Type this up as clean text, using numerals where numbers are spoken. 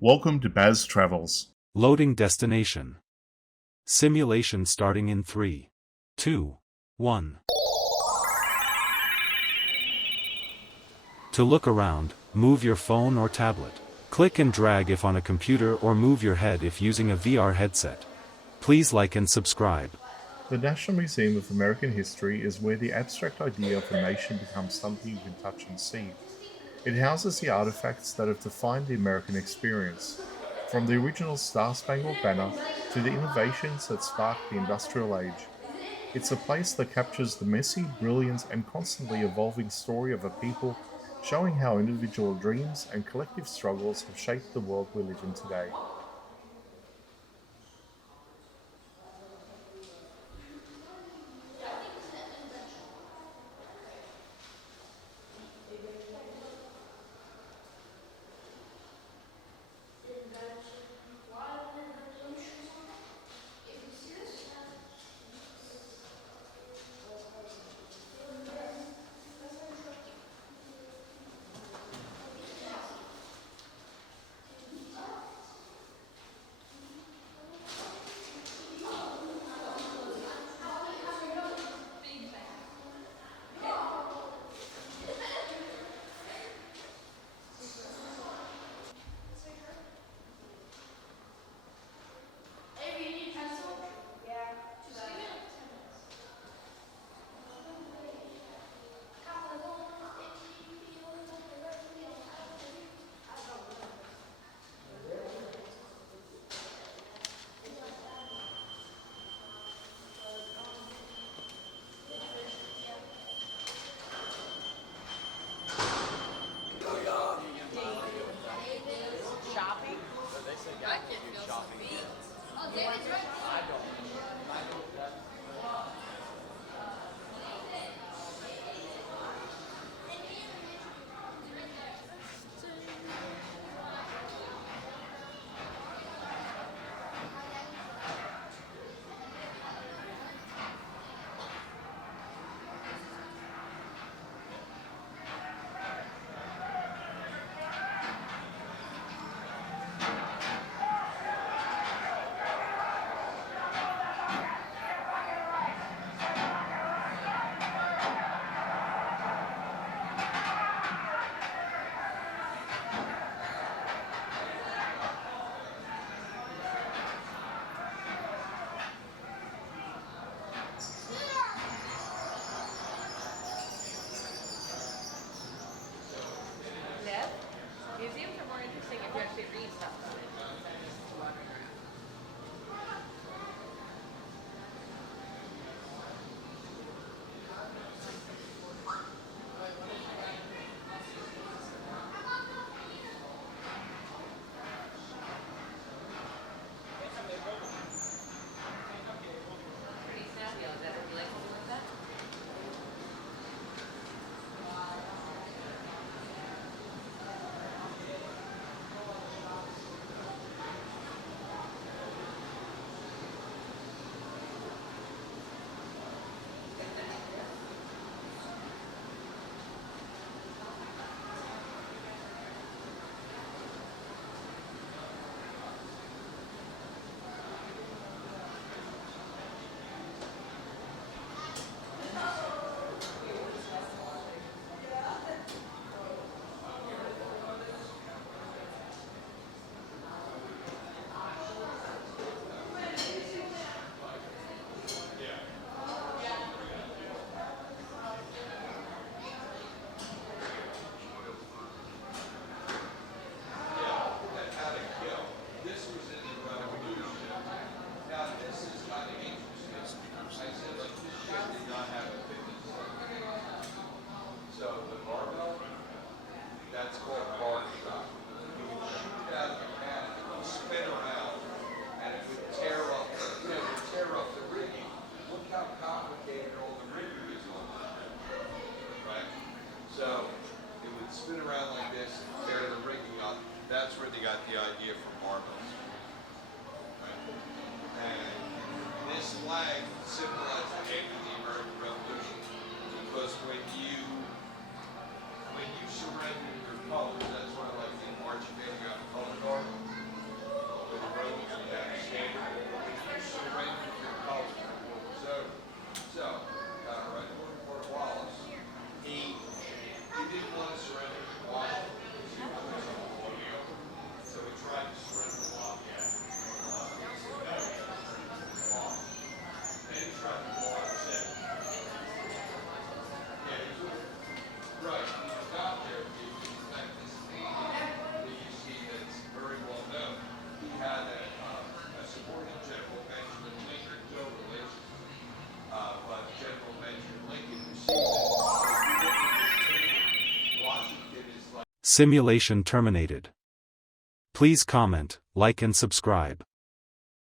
Welcome to Baz Travels. Loading destination. Simulation starting in 3, 2, 1. To look around, move your phone or tablet. Click and drag if on a computer or move your head if using a VR headset. Please like and subscribe. The National Museum of American History is where the abstract idea of a nation becomes something you can touch and see. It houses the artifacts that have defined the American experience, from the original Star-Spangled Banner to the innovations that sparked the Industrial Age. It's a place that captures the messy, brilliant, and constantly evolving story of a people, showing how individual dreams and collective struggles have shaped the world we live in today. Museums are more interesting if you actually read stuff. Pretty snappy on that. You like something like that? That's where they got the idea for marbles. Right? And this flag symbolized the end of the American Revolution because when you surrender your colors, that's why like in March you got a color guard. Simulation terminated. Please comment, like and subscribe.